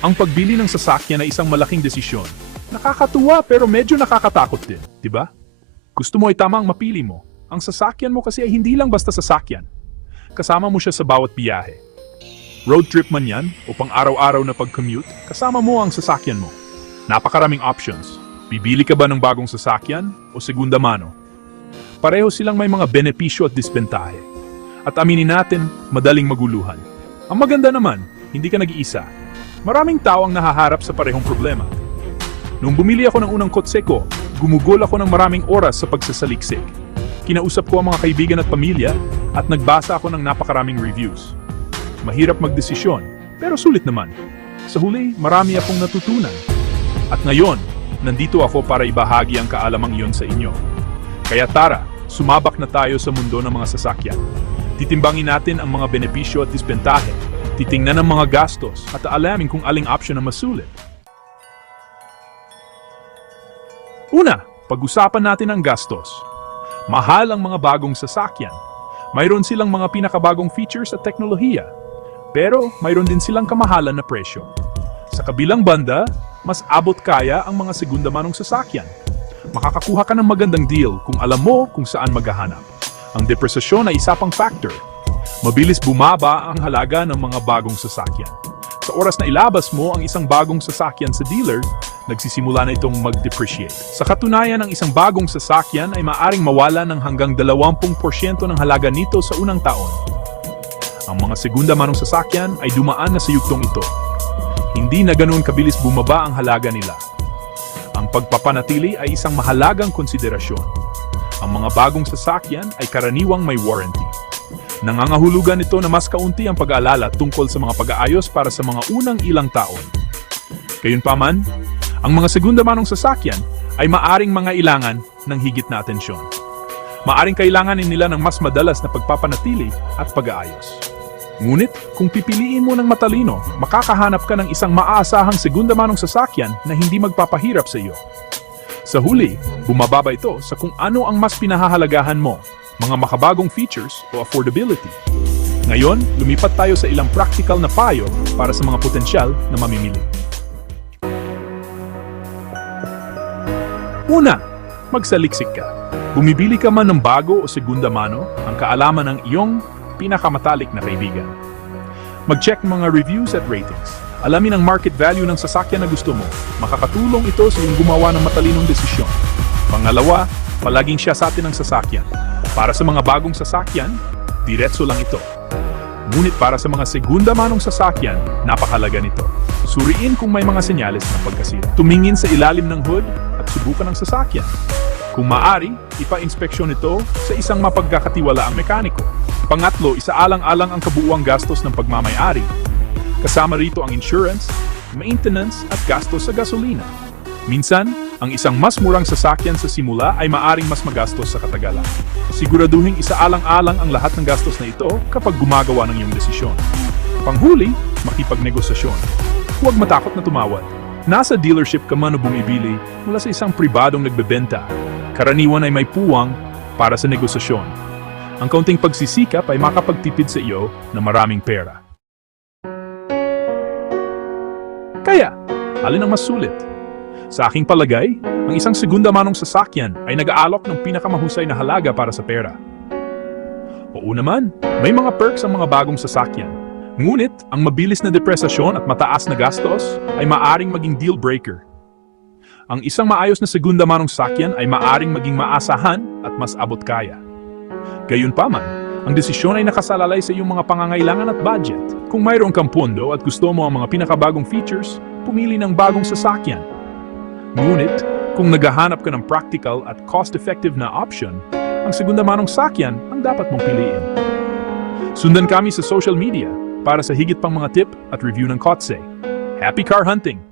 Ang pagbili ng sasakyan ay isang malaking desisyon. Nakakatuwa pero medyo nakakatakot din, di ba? Gusto mo ay tama ang mapili mo. Ang sasakyan mo kasi ay hindi lang basta sasakyan. Kasama mo siya sa bawat biyahe. Road trip man yan o pang araw-araw na pag-commute, kasama mo ang sasakyan mo. Napakaraming options. Bibili ka ba ng bagong sasakyan o segunda mano? Pareho silang may mga benepisyo at disbentahe. At aminin natin, madaling maguluhan. Ang maganda naman, hindi ka nag-iisa. Maraming tao ang nahaharap sa parehong problema. Nung bumili ako ng unang kotse ko, gumugol ako ng maraming oras sa pagsasaliksik. Kinausap ko ang mga kaibigan at pamilya at nagbasa ako ng napakaraming reviews. Mahirap magdesisyon, pero sulit naman. Sa huli, marami akong natutunan. At ngayon, nandito ako para ibahagi ang kaalamang iyon sa inyo. Kaya tara, sumabak na tayo sa mundo ng mga sasakyan. Titimbangin natin ang mga benepisyo at disbentahe. Titingnan ang mga gastos at alamin kung aling option ang masulit. Una, pag-usapan natin ang gastos. Mahal ang mga bagong sasakyan. Mayroon silang mga pinakabagong features at teknolohiya. Pero mayroon din silang kamahalan na presyo. Sa kabilang banda, mas abot kaya ang mga segunda manong sasakyan. Makakakuha ka ng magandang deal kung alam mo kung saan maghahanap. Ang depresasyon ay isa pang factor. Mabilis bumaba ang halaga ng mga bagong sasakyan. Sa oras na ilabas mo ang isang bagong sasakyan sa dealer, nagsisimula na itong mag-depreciate. Sa katunayan, ang isang bagong sasakyan ay maaring mawala ng hanggang 20% ng halaga nito sa unang taon. Ang mga segunda manong sasakyan ay dumaan na sa yugtong ito. Hindi na ganoon kabilis bumaba ang halaga nila. Ang pagpapanatili ay isang mahalagang konsiderasyon. Ang mga bagong sasakyan ay karaniwang may warranty. Nangangahulugan ito na mas kaunti ang pag-aalala tungkol sa mga pag-aayos para sa mga unang ilang taon. Gayunpaman, ang mga segunda manong sasakyan ay maaring mga ilangan ng higit na atensyon. Maaring kailanganin nila ng mas madalas na pagpapanatili at pag-aayos. Ngunit, kung pipiliin mo ng matalino, makakahanap ka ng isang maaasahang segunda manong sasakyan na hindi magpapahirap sa iyo. Sa huli, bumababa ito sa kung ano ang mas pinahahalagahan mo, mga makabagong features o affordability. Ngayon, lumipat tayo sa ilang practical na payo para sa mga potensyal na mamimili. Una, magsaliksik ka. Bumibili ka man ng bago o segunda mano, ang kaalaman ng iyong pinakamatalik na kaibigan. Mag-check mga reviews at ratings. Alamin ang market value ng sasakyan na gusto mo. Makakatulong ito sa iyong gumawa ng matalinong desisyon. Pangalawa, palaging siya sa atin ang sasakyan. Para sa mga bagong sasakyan, diretso lang ito. Ngunit para sa mga segunda manong sasakyan, napakalaga nito. Suriin kung may mga senyales ng pagkasira. Tumingin sa ilalim ng hood at subukan ang sasakyan. Kung maari, ipa-inspeksyon ito sa isang mapagkakatiwalaang mekaniko. Pangatlo, isaalang-alang ang kabuuang gastos ng pagmamayari. Kasama rito ang insurance, maintenance at gastos sa gasolina. Minsan, ang isang mas murang sasakyan sa simula ay maaring mas magastos sa katagalan. Siguraduhin isaalang-alang ang lahat ng gastos na ito kapag gumagawa ng iyong desisyon. Panghuli, makipagnegosasyon. Huwag matakot na tumawad. Nasa dealership ka man o bumibili mula sa isang pribadong nagbebenta. Karaniwan ay may puwang para sa negosasyon. Ang kaunting pagsisikap ay makapagtipid sa iyo ng maraming pera. Kaya, alin ang mas sulit? Sa aking palagay, ang isang segunda manong sasakyan ay nag-aalok ng pinakamahusay na halaga para sa pera. Oo naman, may mga perks ang mga bagong sasakyan. Ngunit, ang mabilis na depresasyon at mataas na gastos ay maaring maging deal breaker. Ang isang maayos na segunda manong sasakyan ay maaring maging maasahan at mas abot kaya. Gayunpaman, ang desisyon ay nakasalalay sa iyong mga pangangailangan at budget. Kung mayroon kang pondo at gusto mo ang mga pinakabagong features, pumili ng bagong sasakyan. Ngunit, kung naghahanap ka ng practical at cost-effective na option, ang segunda manong sakyan ang dapat mong piliin. Sundan kami sa social media para sa higit pang mga tip at review ng Kotse. Happy car hunting!